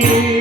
Bye.